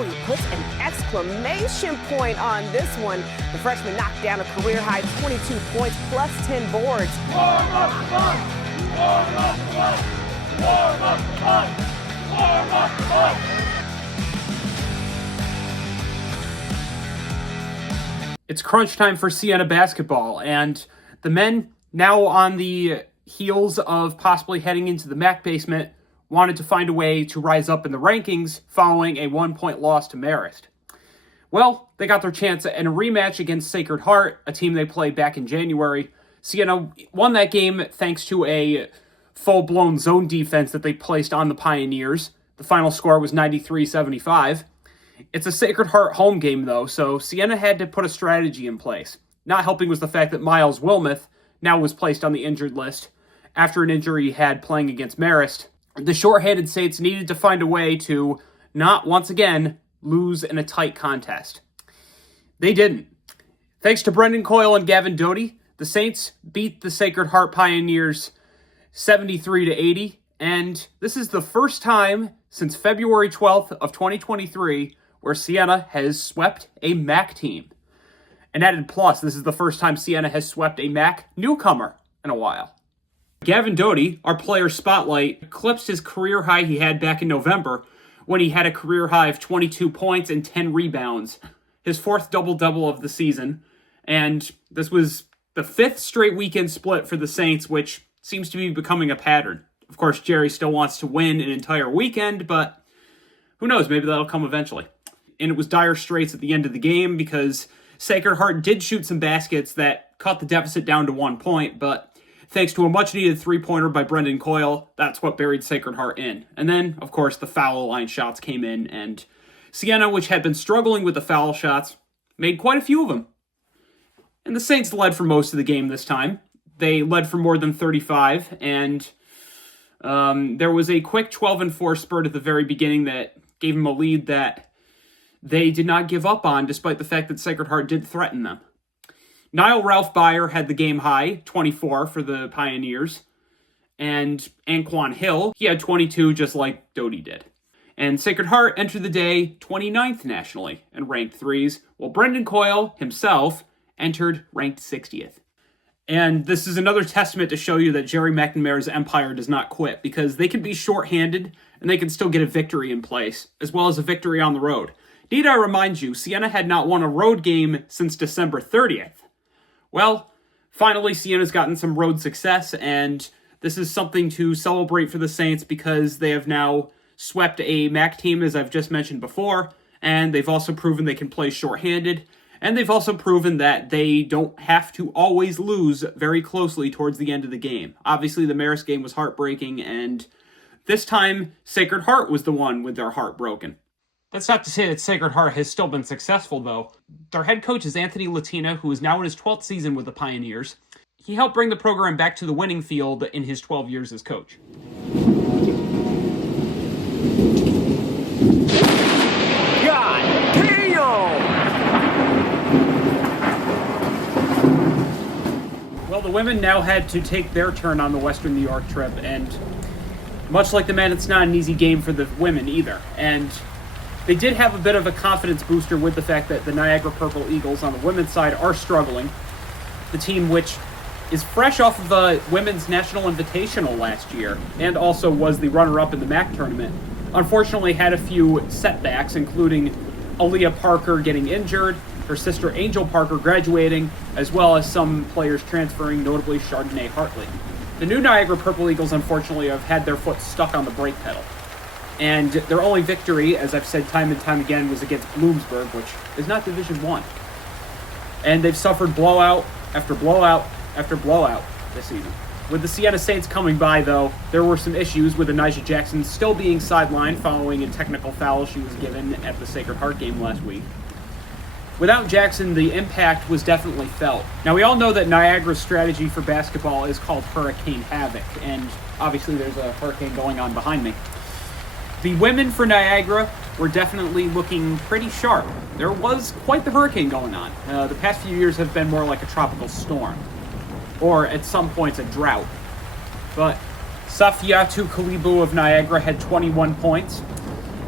Oh, he puts an exclamation point on this one. The freshman knocked down a career-high 22 points plus 10 boards. Warm up the bus! Warm up the bus! Warm up the bus! Warm up the bus! It's crunch time for Siena basketball, and the men, now on the heels of possibly heading into the MAAC basement, wanted to find a way to rise up in the rankings following a 1-point loss to Marist. Well, they got their chance in a rematch against Sacred Heart, a team they played back in January. Siena won that game thanks to a full-blown zone defense that they placed on the Pioneers. The final score was 93-75. It's a Sacred Heart home game, though, so Siena had to put a strategy in place. Not helping was the fact that Miles Wilmoth now was placed on the injured list after an injury he had playing against Marist. The short-handed Saints needed to find a way to not, once again, lose in a tight contest. They didn't. Thanks to Brendan Coyle and Gavin Doty, the Saints beat the Sacred Heart Pioneers 73-80, and this is the first time since February 12th of 2023 where Siena has swept a MAAC team. An added plus, this is the first time Siena has swept a MAAC newcomer in a while. Gavin Doty, our player spotlight, eclipsed his career high he had back in November when he had a career high of 22 points and 10 rebounds, his fourth double-double of the season, and this was the fifth straight weekend split for the Saints, which seems to be becoming a pattern. Of course, Jerry still wants to win an entire weekend, but who knows, maybe that'll come eventually. And it was dire straits at the end of the game because Sacred Heart did shoot some baskets that cut the deficit down to 1 point, but thanks to a much-needed three-pointer by Brendan Coyle, that's what buried Sacred Heart in. And then, of course, the foul line shots came in, and Siena, which had been struggling with the foul shots, made quite a few of them. And the Saints led for most of the game this time. They led for more than 35, and there was a quick 12-4 spurt at the very beginning that gave them a lead that they did not give up on, despite the fact that Sacred Heart did threaten them. Niall Ralph Byer had the game high, 24 for the Pioneers, and Anquan Hill, he had 22 just like Doty did. And Sacred Heart entered the day 29th nationally and ranked threes, while Brendan Coyle himself entered ranked 60th. And this is another testament to show you that Gerry McNamara's empire does not quit, because they can be shorthanded and they can still get a victory in place, as well as a victory on the road. Need I remind you, Siena had not won a road game since December 30th. Well, finally Siena's gotten some road success, and this is something to celebrate for the Saints because they have now swept a MAAC team, as I've just mentioned before, and they've also proven they can play shorthanded, and they've also proven that they don't have to always lose very closely towards the end of the game. Obviously, the Marist game was heartbreaking, and this time, Sacred Heart was the one with their heart broken. That's not to say that Sacred Heart has still been successful, though. Their head coach is Anthony Latina, who is now in his 12th season with the Pioneers. He helped bring the program back to the winning field in his 12 years as coach. God damn! Well, the women now had to take their turn on the Western New York trip, and much like the men, it's not an easy game for the women either. And they did have a bit of a confidence booster with the fact that the Niagara Purple Eagles on the women's side are struggling. The team which is fresh off of the Women's National Invitational last year and also was the runner-up in the MAAC tournament, unfortunately had a few setbacks, including Aaliyah Parker getting injured, her sister Angel Parker graduating, as well as some players transferring, notably Chardonnay Hartley. The new Niagara Purple Eagles, unfortunately, have had their foot stuck on the brake pedal. And their only victory, as I've said time and time again, was against Bloomsburg, which is not Division I. And they've suffered blowout after blowout after blowout this season. With the Siena Saints coming by, though, there were some issues with Anijah Jackson still being sidelined following a technical foul she was given at the Sacred Heart game last week. Without Jackson, the impact was definitely felt. Now, we all know that Niagara's strategy for basketball is called Hurricane Havoc, and obviously there's a hurricane going on behind me. The women for Niagara were definitely looking pretty sharp. There was quite the hurricane going on. The past few years have been more like a tropical storm, or at some points a drought. But Safiatou Kalibu of Niagara had 21 points.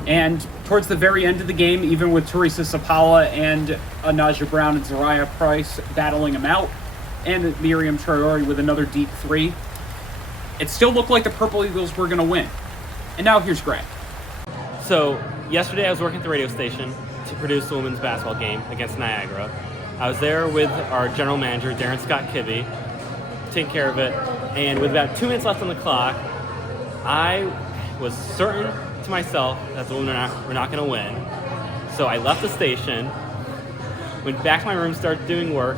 And towards the very end of the game, even with Teresa Sapala and Anaja Brown and Zariah Price battling him out, and Miriam Traore with another deep three, it still looked like the Purple Eagles were going to win. And now here's Greg. So yesterday I was working at the radio station to produce the women's basketball game against Niagara. I was there with our general manager, Darren Scott Kibbe, taking care of it. And with about 2 minutes left on the clock, I was certain to myself that the women were not going to win. So I left the station, went back to my room, started doing work.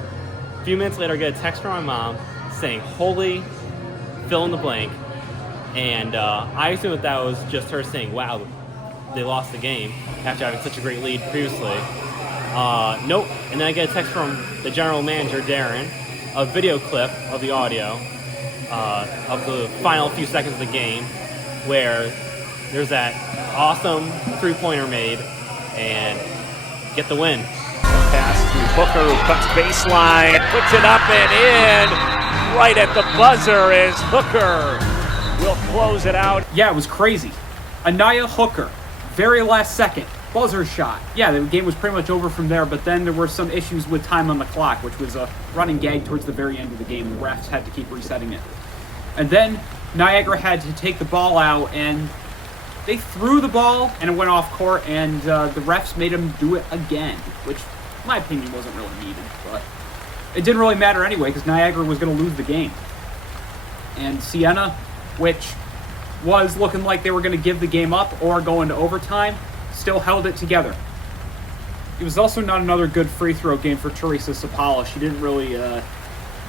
A few minutes later, I get a text from my mom saying, "Holy, fill in the blank." And I assumed that was just her saying, "Wow, they lost the game," after having such a great lead previously. Nope. And then I get a text from the general manager, Darren, a video clip of the audio of the final few seconds of the game, where there's that awesome three-pointer made and get the win. Pass to Hooker, who cuts baseline, puts it up and in. Right at the buzzer is Hooker. Will close it out. Yeah, it was crazy. Anaya Hooker, very last second, buzzer shot. Yeah, the game was pretty much over from there, but then there were some issues with time on the clock, which was a running gag towards the very end of the game. The refs had to keep resetting it. And then Niagara had to take the ball out, and they threw the ball, and it went off court, and the refs made them do it again, which, in my opinion, wasn't really needed. But it didn't really matter anyway, because Niagara was going to lose the game. And Siena, which was looking like they were going to give the game up or go into overtime, still held it together. It was also not another good free throw game for Teresa Sapala. She didn't really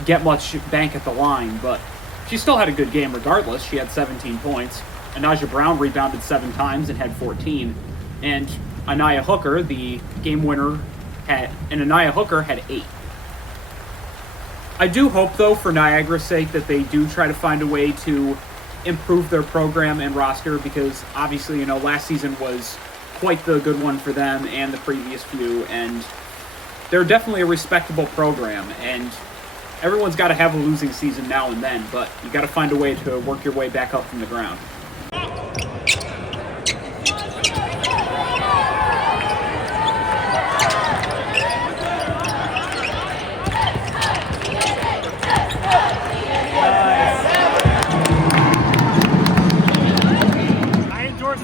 get much bank at the line, but she still had a good game regardless. She had 17 points. Anaja Brown rebounded 7 times and had 14. And Anaya Hooker, the game winner, had 8. I do hope, though, for Niagara's sake, that they do try to find a way to improve their program and roster, because obviously, last season was quite the good one for them and the previous few, and they're definitely a respectable program, and everyone's got to have a losing season now and then, but you got to find a way to work your way back up from the ground.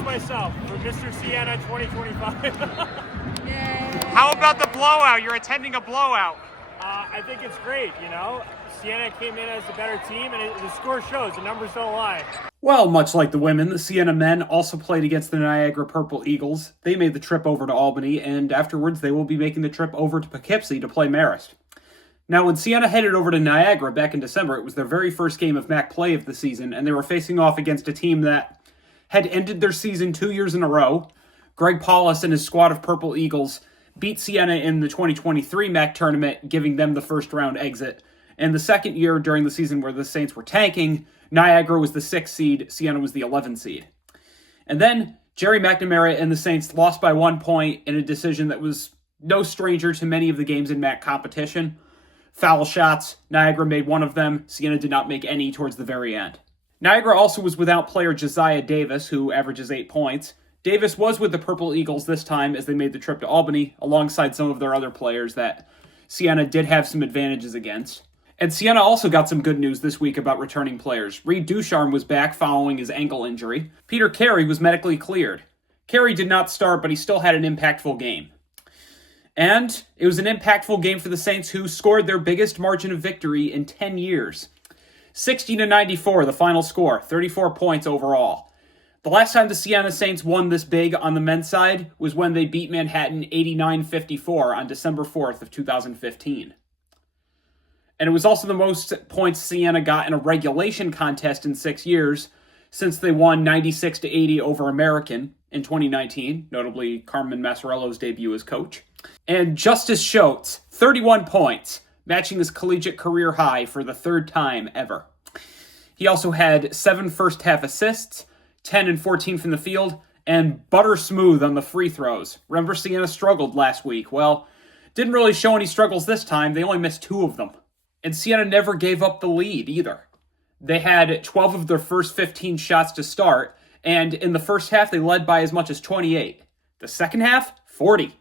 Myself for Mr. Siena 2025. How about the blowout? You're attending a blowout. I think it's great, Siena came in as a better team, and the score shows, the numbers don't lie. Well, much like the women, the Siena men also played against the Niagara Purple Eagles. They made the trip over to Albany, and afterwards they will be making the trip over to Poughkeepsie to play Marist. Now, when Siena headed over to Niagara back in December, it was their very first game of MAAC play of the season, and they were facing off against a team that had ended their season 2 years in a row. Greg Paulus and his squad of Purple Eagles beat Siena in the 2023 MAAC tournament, giving them the first-round exit. And the second year during the season where the Saints were tanking, Niagara was the 6th seed, Siena was the 11th seed. And then Gerry McNamara and the Saints lost by 1 point in a decision that was no stranger to many of the games in MAAC competition. Foul shots, Niagara made one of them, Siena did not make any towards the very end. Niagara also was without player Josiah Davis, who averages 8 points. Davis was with the Purple Eagles this time as they made the trip to Albany, alongside some of their other players that Siena did have some advantages against. And Siena also got some good news this week about returning players. Reed Ducharme was back following his ankle injury. Peter Carey was medically cleared. Carey did not start, but he still had an impactful game. And it was an impactful game for the Saints, who scored their biggest margin of victory in 10 years. 60-94, the final score, 34 points overall. The last time the Siena Saints won this big on the men's side was when they beat Manhattan 89-54 on December 4th of 2015. And it was also the most points Siena got in a regulation contest in 6 years, since they won 96-80 over American in 2019, notably Carmen Massarello's debut as coach. And Justice Schultz, 31 points, matching his collegiate career high for the 3rd time ever. He also had 7 first-half assists, 10 and 14 from the field, and butter smooth on the free throws. Remember, Siena struggled last week. Well, didn't really show any struggles this time. They only missed 2 of them. And Siena never gave up the lead either. They had 12 of their first 15 shots to start, And in the first half, they led by as much as 28. The second half, 40.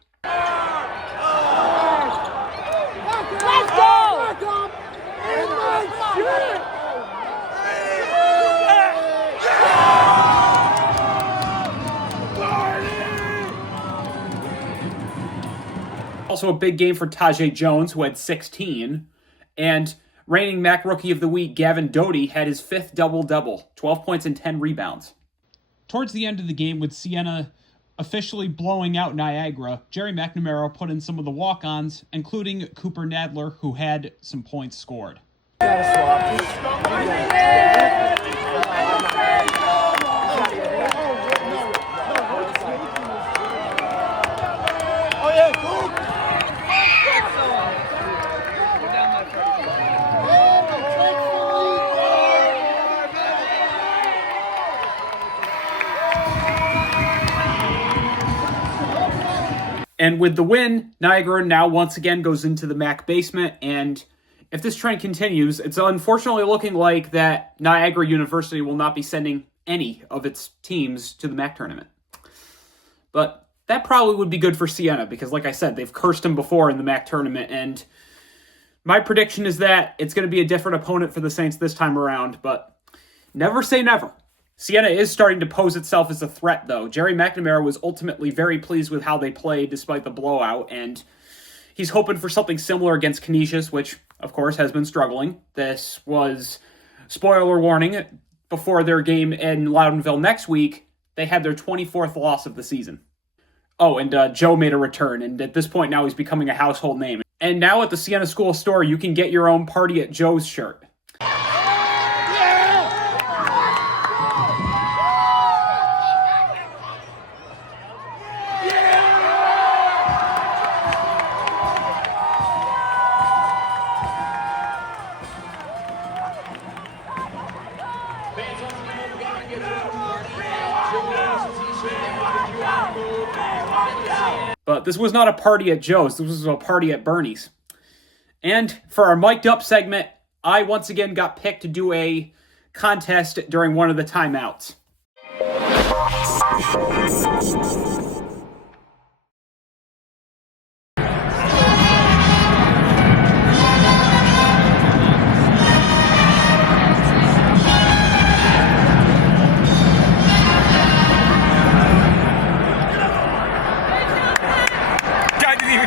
Also a big game for Tajay Jones, who had 16. And reigning MAAC Rookie of the Week, Gavin Doty, had his 5th double-double, 12 points and 10 rebounds. Towards the end of the game, with Siena officially blowing out Niagara, Gerry McNamara put in some of the walk-ons, including Cooper Nadler, who had some points scored. And with the win, Niagara now once again goes into the MAAC basement, and if this trend continues, it's unfortunately looking like that Niagara University will not be sending any of its teams to the MAAC tournament. But that probably would be good for Siena, because like I said, they've cursed them before in the MAAC tournament, and my prediction is that it's going to be a different opponent for the Saints this time around, but never say never. Siena is starting to pose itself as a threat, though. Gerry McNamara was ultimately very pleased with how they played despite the blowout, and he's hoping for something similar against Canisius, which, of course, has been struggling. This was, spoiler warning, before their game in Loudonville next week, they had their 24th loss of the season. Oh, and Joe made a return, and at this point now he's becoming a household name. And now at the Siena School store, you can get your own Party at Joe's shirt. But this was not a party at Joe's, this was a party at Bernie's. And for our mic'd up segment, I once again got picked to do a contest during one of the timeouts.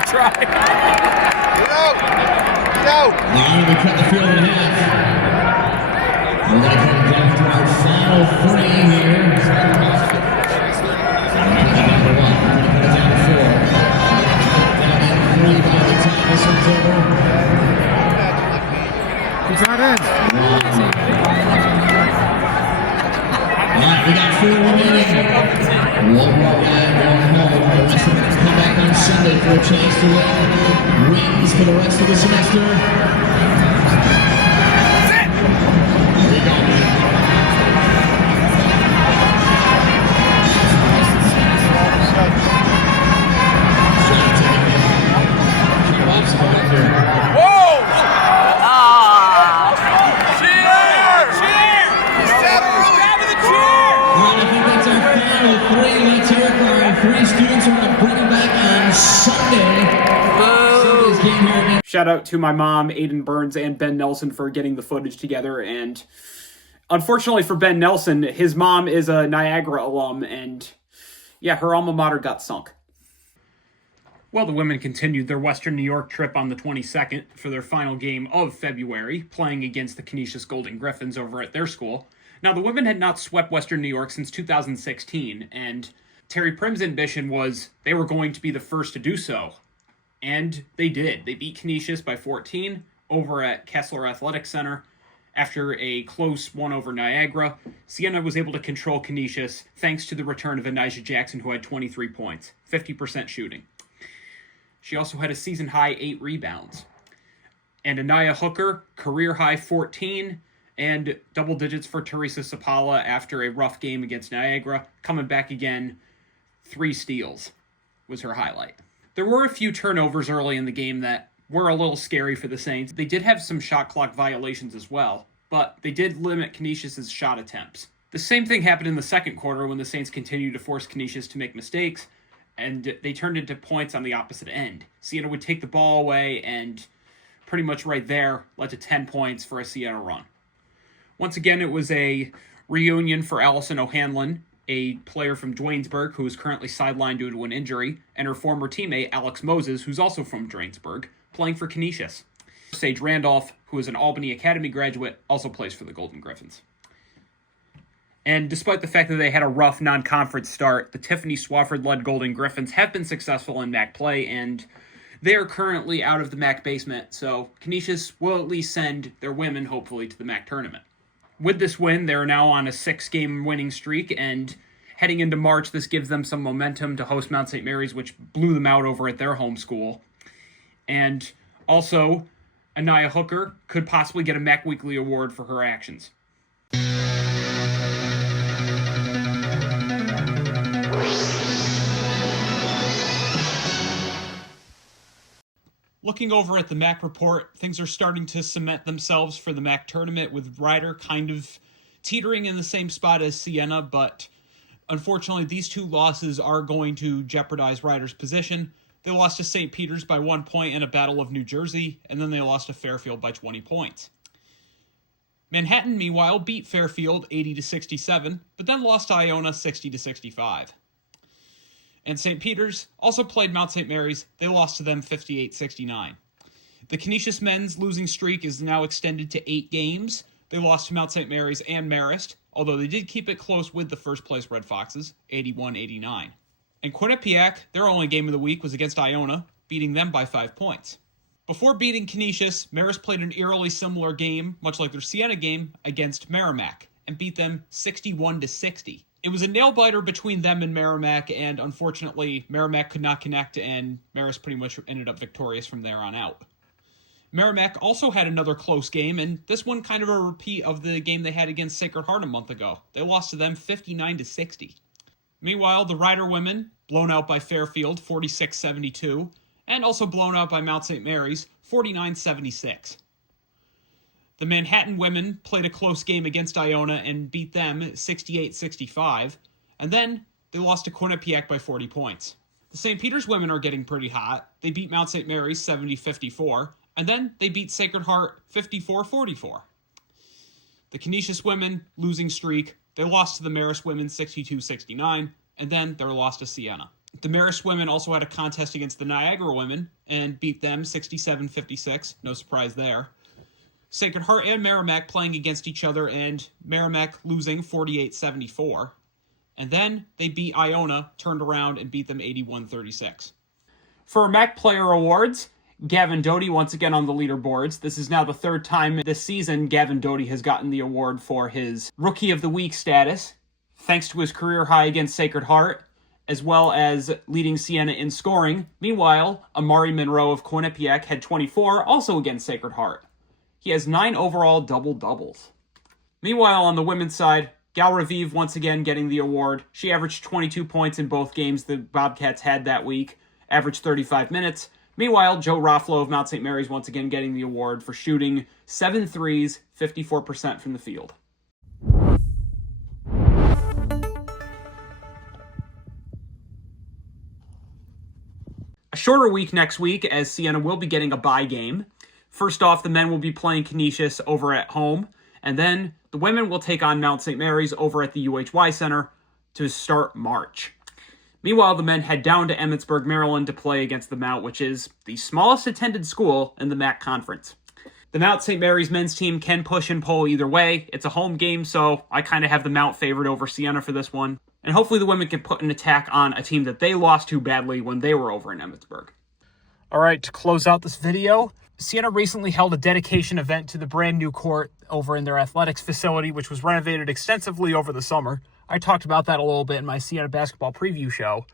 Try. Get out! Now we cut the field in half. We're going to come down to our final three here. Number one, we're going to put it down to 4. Down at 3 by the time this one's over. He's not in. All right, we got 4 remaining. One more guy, one home. The rest of them come back on Sunday for a chance to win wins for the rest of the semester. Here we go. Whoa! Shout out to my mom, Aiden Burns, and Ben Nelson for getting the footage together. And unfortunately for Ben Nelson, his mom is a Niagara alum, and yeah, her alma mater got sunk. Well, the women continued their Western New York trip on the 22nd for their final game of February, playing against the Canisius Golden Griffins over at their school. Now, the women had not swept Western New York since 2016, and Terry Primm's ambition was they were going to be the first to do so. And they did. They beat Canisius by 14 over at Kessler Athletic Center. After a close one over Niagara, Siena was able to control Canisius thanks to the return of Anijah Jackson, who had 23 points, 50% shooting. She also had a season-high 8 rebounds. And Anaya Hooker, career-high 14, and double digits for Teresa Sapala after a rough game against Niagara. Coming back again, 3 steals was her highlight. There were a few turnovers early in the game that were a little scary for the Saints. They did have some shot clock violations as well, but they did limit Canisius' shot attempts. The same thing happened in the second quarter when the Saints continued to force Canisius to make mistakes, and they turned into points on the opposite end. Siena would take the ball away, and pretty much right there led to 10 points for a Siena run. Once again, it was a reunion for Allison O'Hanlon, a player from Duanesburg who is currently sidelined due to an injury, and her former teammate Alex Moses, who's also from Duanesburg, playing for Canisius. Sage Randolph, who is an Albany Academy graduate, also plays for the Golden Griffins. And despite the fact that they had a rough non-conference start, the Tiffany Swafford-led Golden Griffins have been successful in MAAC play, and they are currently out of the MAAC basement, so Canisius will at least send their women, hopefully, to the MAAC tournament. With this win, they're now on a 6-game winning streak, and heading into March, this gives them some momentum to host Mount St. Mary's, which blew them out over at their home school. And also, Anaya Hooker could possibly get a MAAC Weekly Award for her actions. Looking over at the MAAC report, things are starting to cement themselves for the MAAC tournament, with Rider kind of teetering in the same spot as Siena, but unfortunately these two losses are going to jeopardize Rider's position. They lost to St. Peter's by 1 point in a battle of New Jersey, and then they lost to Fairfield by 20 points. Manhattan, meanwhile, beat Fairfield 80-67, but then lost to Iona 60-65. And St. Peter's also played Mount St. Mary's. They lost to them 58-69. The Canisius men's losing streak is now extended to 8 games. They lost to Mount St. Mary's and Marist, although they did keep it close with the first-place Red Foxes, 81-89. And Quinnipiac, their only game of the week was against Iona, beating them by 5 points. Before beating Canisius, Marist played an eerily similar game, much like their Siena game, against Merrimack, and beat them 61-60. It was a nail-biter between them and Merrimack, and unfortunately, Merrimack could not connect, and Marist pretty much ended up victorious from there on out. Merrimack also had another close game, and this one kind of a repeat of the game they had against Sacred Heart a month ago. They lost to them 59-60. Meanwhile, the Rider women, blown out by Fairfield 46-72, and also blown out by Mount St. Mary's 49-76. The Manhattan women played a close game against Iona and beat them 68-65, and then they lost to Quinnipiac by 40 points. The St. Peter's women are getting pretty hot. They beat Mount St. Mary's 70-54, and then they beat Sacred Heart 54-44. The Canisius women losing streak. They lost to the Marist women 62-69, and then they were lost to Siena. The Marist women also had a contest against the Niagara women and beat them 67-56. No surprise there. Sacred Heart and Merrimack playing against each other, and Merrimack losing 48-74. And then they beat Iona, turned around, and beat them 81-36. For MAAC Player Awards, Gavin Doty once again on the leaderboards. This is now the third time this season Gavin Doty has gotten the award for his Rookie of the Week status, thanks to his career high against Sacred Heart, as well as leading Siena in scoring. Meanwhile, Amari Monroe of Quinnipiac had 24, also against Sacred Heart. He has 9 overall double-doubles. Meanwhile, on the women's side, Gal Raviv once again getting the award. She averaged 22 points in both games the Bobcats had that week, averaged 35 minutes. Meanwhile, Joe Roffalo of Mount St. Mary's once again getting the award for shooting 7 threes, 54% from the field. A shorter week next week, as Siena will be getting a bye game. First off, the men will be playing Canisius over at home, and then the women will take on Mount St. Mary's over at the UHY Center to start March. Meanwhile, the men head down to Emmitsburg, Maryland to play against the Mount, which is the smallest attended school in the MAAC conference. The Mount St. Mary's men's team can push and pull either way. It's a home game, so I kind of have the Mount favored over Siena for this one. And hopefully the women can put an attack on a team that they lost to badly when they were over in Emmitsburg. All right, to close out this video, Siena recently held a dedication event to the brand new court over in their athletics facility, which was renovated extensively over the summer. I talked about that a little bit in my Siena basketball preview show,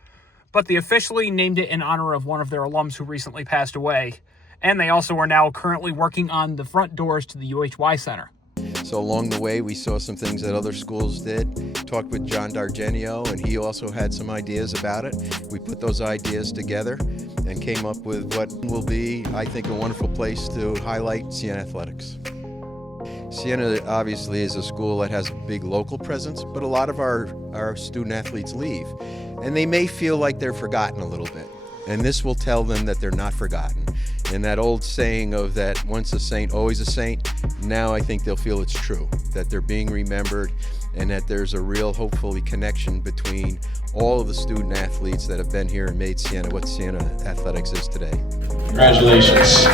but they officially named it in honor of one of their alums who recently passed away, and they also are now currently working on the front doors to the UHY Center. So along the way, we saw some things that other schools did, talked with John Dargenio, and he also had some ideas about it. We put those ideas together and came up with what will be, I think, a wonderful place to highlight Siena athletics. Siena obviously is a school that has a big local presence, but a lot of our student athletes leave. And they may feel like they're forgotten a little bit. And this will tell them that they're not forgotten. And that old saying of that once a saint, always a saint, now I think they'll feel it's true, that they're being remembered and that there's a real, hopefully, connection between all of the student athletes that have been here and made Siena what Siena Athletics is today. Congratulations.